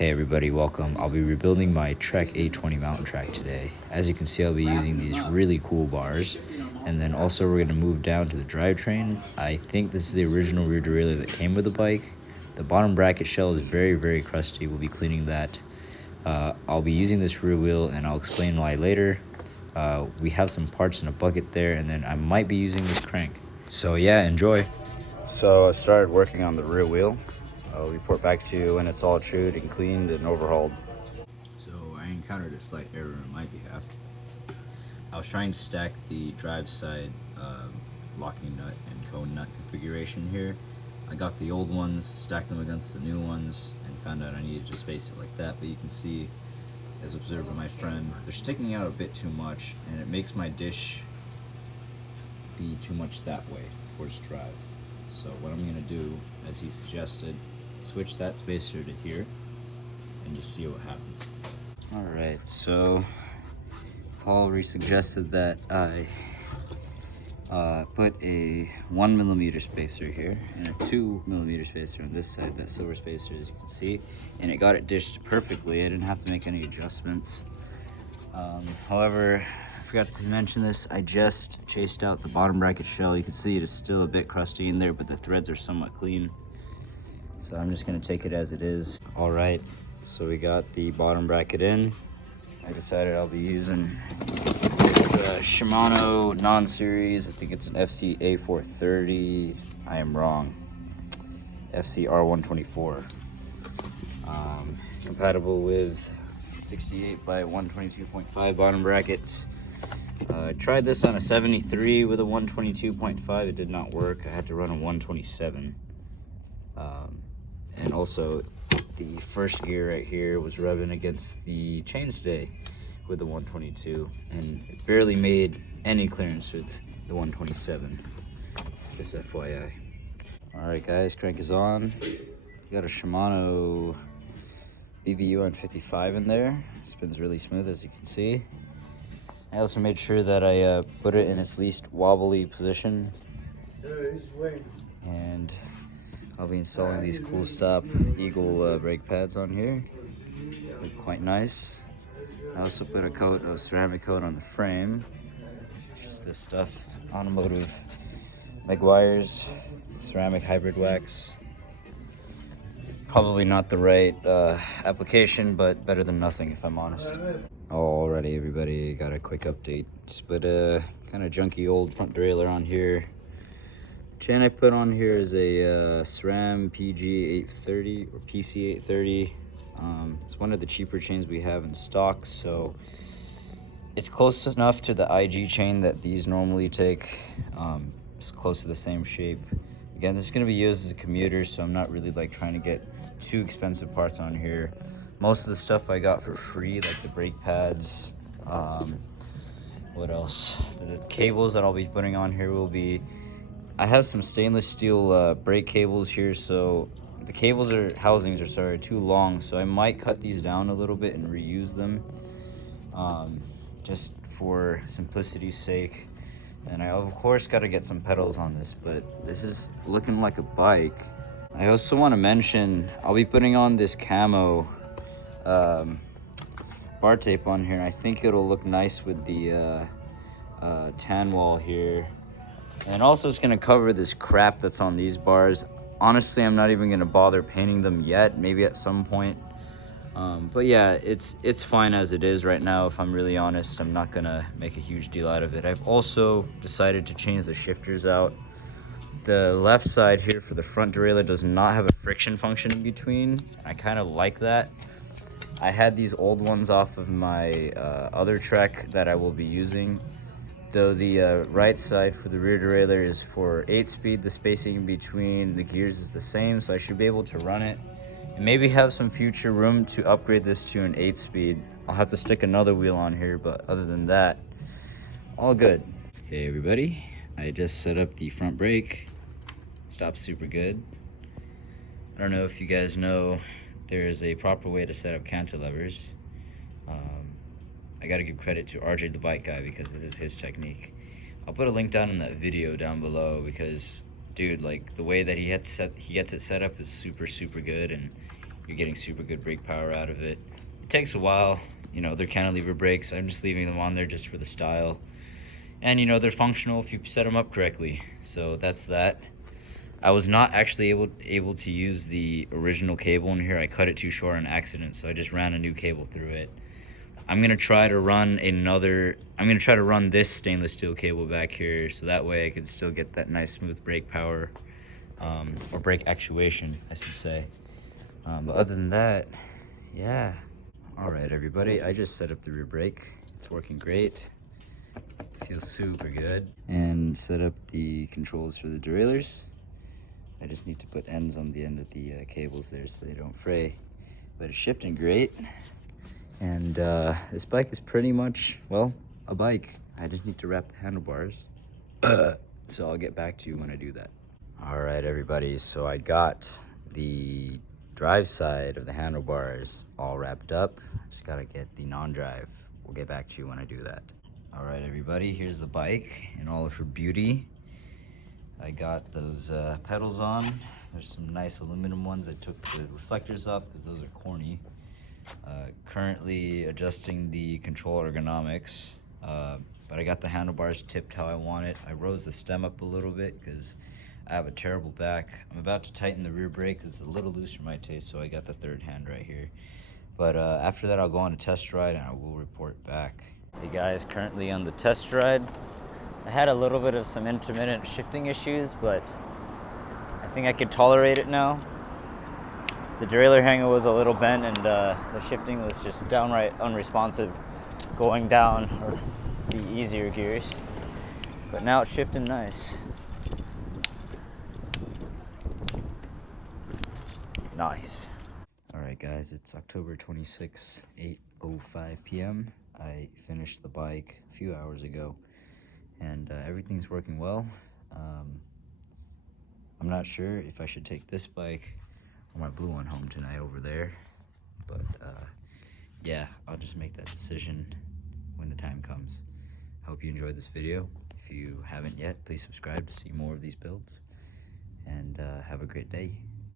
Hey everybody, welcome. I'll be rebuilding my Trek 820 mountain track today. As you can see, I'll be using these really cool bars. And then also we're going to move down to the drivetrain. I think this is the original rear derailleur that came with the bike. The bottom bracket shell is very crusty. We'll be cleaning that. I'll be using this rear wheel and I'll explain why later. We have some parts in a bucket there, and then I might be using this crank. So yeah, enjoy. So I started working on the rear wheel. I'll report back to you when it's all trued and cleaned and overhauled. So I encountered a slight error on my behalf. I was trying to stack the drive side locking nut and cone nut configuration here. I got the old ones, stacked them against the new ones, and found out I needed to space it like that. But you can see, as observed by my friend, they're sticking out a bit too much, and it makes my dish be too much that way towards drive. So what I'm going to do, as he suggested, switch that spacer to here and just see what happens. Alright, so Paul re-suggested that I put a 1mm spacer here and a 2mm spacer on this side, that silver spacer, as you can see, and it got it dished perfectly. I didn't have to make any adjustments. However, I forgot to mention this, I just chased out the bottom bracket shell. You can see it is still a bit crusty in there, but the threads are somewhat clean. So I'm just going to take it as it is. Alright, so we got the bottom bracket in. I decided I'll be using this Shimano non-series. I think it's an FCA430. I am wrong. FCR124. Compatible with 68 by 122.5 bottom bracket. I tried this on a 73 with a 122.5. It did not work. I had to run a 127. And also the first gear right here was rubbing against the chainstay with the 122, and it barely made any clearance with the 127. Just FYI. Alright guys, crank is on. We got a Shimano BBU on 55 in there. It spins really smooth, as you can see. I also made sure that I put it in its least wobbly position. And I'll be installing these Cool Stop Eagle brake pads on here. Look quite nice. I also put a coat of ceramic coat on the frame. Just this stuff, automotive Meguiar's ceramic hybrid wax. Probably not the right application, but better than nothing if I'm honest. Alrighty everybody, got a quick update. Just put a kind of junky old front derailleur on here. Chain I put on here is a SRAM PG830 or PC830. It's one of the cheaper chains we have in stock, so it's close enough to the IG chain that these normally take. It's close to the same shape. Again, this is going to be used as a commuter, so I'm not really like trying to get too expensive parts on here. Most of the stuff I got for free, like the brake pads. What else? The cables that I'll be putting on here will be, I have some stainless steel brake cables here, so the housings are too long, so I might cut these down a little bit and reuse them, just for simplicity's sake. And I of course got to get some pedals on this, but this is looking like a bike. I also want to mention I'll be putting on this camo bar tape on here, and I think it'll look nice with the tan wall here. And also it's going to cover this crap that's on these bars. Honestly, I'm not even going to bother painting them yet, maybe at some point. But yeah, it's fine as it is right now. If I'm really honest, I'm not going to make a huge deal out of it. I've also decided to change the shifters out. The left side here for the front derailleur does not have a friction function in between. I kind of like that. I had these old ones off of my other Trek that I will be using. Though the right side for the rear derailleur is for 8-speed, the spacing in between the gears is the same, so I should be able to run it. And maybe have some future room to upgrade this to an 8-speed. I'll have to stick another wheel on here, but other than that, all good. Hey everybody, I just set up the front brake. Stops super good. I don't know if you guys know, there's a proper way to set up cantilevers. I gotta give credit to RJ the bike guy because this is his technique. I'll put a link down in that video down below because, dude, like the way that he gets it set up is super good, and you're getting super good brake power out of it. It takes a while. You know, they're cantilever brakes. I'm just leaving them on there just for the style. And you know, they're functional if you set them up correctly. So that's that. I was not actually able to use the original cable in here. I cut it too short on accident, so I just ran a new cable through it. I'm gonna try to run this stainless steel cable back here, so that way I can still get that nice smooth brake power, or brake actuation, I should say. But other than that, yeah. All right, everybody, I just set up the rear brake. It's working great. Feels super good. And set up the controls for the derailleurs. I just need to put ends on the end of the cables there so they don't fray. But it's shifting great. And this bike is pretty much, well, a bike. I just need to wrap the handlebars. So I'll get back to you when I do that. All right, everybody, so I got the drive side of the handlebars all wrapped up. Just gotta get the non-drive. We'll get back to you when I do that. All right, everybody, here's the bike in all of her beauty. I got those pedals on. There's some nice aluminum ones. I took the reflectors off because those are corny. Currently adjusting the control ergonomics, but I got the handlebars tipped how I want it. I rose the stem up a little bit because I have a terrible back. I'm about to tighten the rear brake. It's a little loose for my taste, so I got the third hand right here. But after that, I'll go on a test ride and I will report back. Hey guys, currently on the test ride. I had a little bit of some intermittent shifting issues, but I think I could tolerate it now. The derailleur hanger was a little bent and the shifting was just downright unresponsive going down or the easier gears. But now it's shifting nice. Nice. All right, guys, it's October 26th, 8:05 p.m. I finished the bike a few hours ago, and everything's working well. I'm not sure if I should take this bike or my blue one home tonight over there, but yeah, I'll just make that decision when the time comes. I hope you enjoyed this video. If you haven't yet, please subscribe to see more of these builds, and have a great day.